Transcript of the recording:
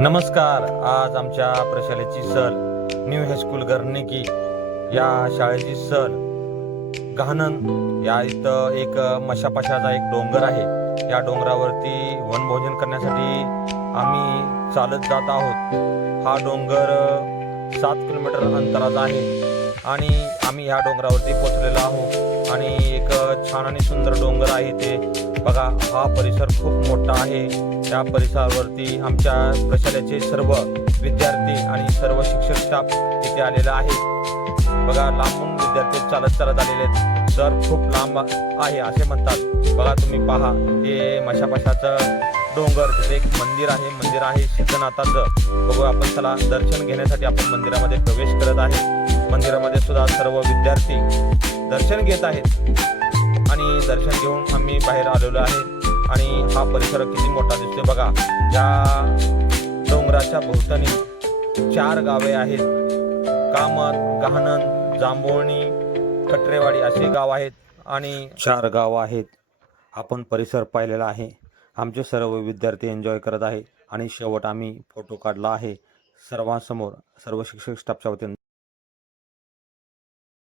नमस्कार. आज आमच्या प्रशालेची सहल न्यू हायस्कूल गर्निकी या शाळेची सहल गहाणन या इथं एक मशापाशाचा एक डोंगर आहे. या डोंगरावरती वनभोजन करण्यासाठी आम्ही चालत जात आहोत. हा डोंगर 7 किलोमीटर अंतराचा आहे आणि आम्ही ह्या डोंगरावरती पोहोचलेलो आहोत आणि एक छान आणि सुंदर डोंगर आहे ते बघा. हा परिसर खूप मोठा आहे. त्या परिसरावरती आमच्या प्रशालेचे सर्व विद्यार्थी आणि सर्व शिक्षक स्टाफ इथे आलेला आहे. बघा, लांबून विद्यार्थी चालत आलेले आहेत. सर खूप लांब आहे असे म्हणतात. बघा, तुम्ही पहा, हे मशापाशाचं डोंगर, तिथे एक मंदिर आहे सिद्धनाथाचं. बघू आपण, चला दर्शन घेण्यासाठी आपण मंदिरामध्ये प्रवेश करत आहे. मंदिरामध्ये सुद्धा सर्व विद्यार्थी दर्शन घेत आहेत आणि दर्शन घेऊन आम्ही बाहेर आलेलो आहे. आणि हा परिसर किती मोठा दिसतोय बघा. या डोंगराच्या भोवतानी 4 गावे आहेत. कामत, गहाणन, जांभोळणी, कटरेवाडी असे गाव आहेत आणि 4 गाव आहेत. आपण परिसर पाहिलेला आहे. आमचे सर्व विद्यार्थी एन्जॉय करत आहे आणि शेवट आम्ही फोटो काढला आहे सर्वांसमोर, सर्व शिक्षक स्टाफच्या वतीने.